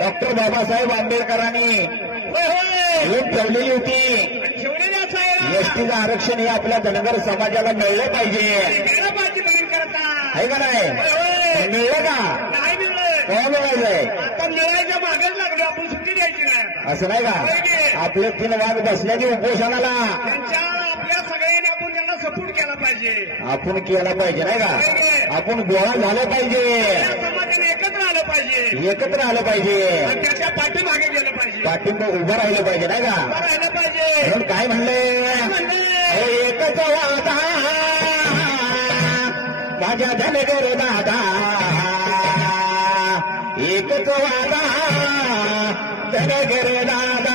Doctor Babasaheb आंबेडकरांनी एक ठेवलेली होती. एसटीचं आरक्षण हे आपल्या धनगर समाजाला मिळलं पाहिजे, आहे का नाही? मिळलं का? काय मिळायचंय? आता मिळायच्या मागेच लागलो आपण, सुट्टी द्यायची नाही. असं नाही का? आपले 3 वाघ बसल्याने उपोषणाला आपल्या सगळ्यांनी आपण त्यांना सपोर्ट केला पाहिजे. आपण केला पाहिजे, नाही का? आपण गोळा झालं पाहिजे, समाजाने एकत्र आलं पाहिजे, एकत्र आलं पाहिजे, त्याच्या पाठीमागे गेलं पाहिजे, पाठिंबा उभं राहिलं पाहिजे, नाही का? राहिलं पाहिजे. म्हणून काय म्हणले? एकच वादा माझ्या धनगर दादा, एकच वादा धनगर दादा.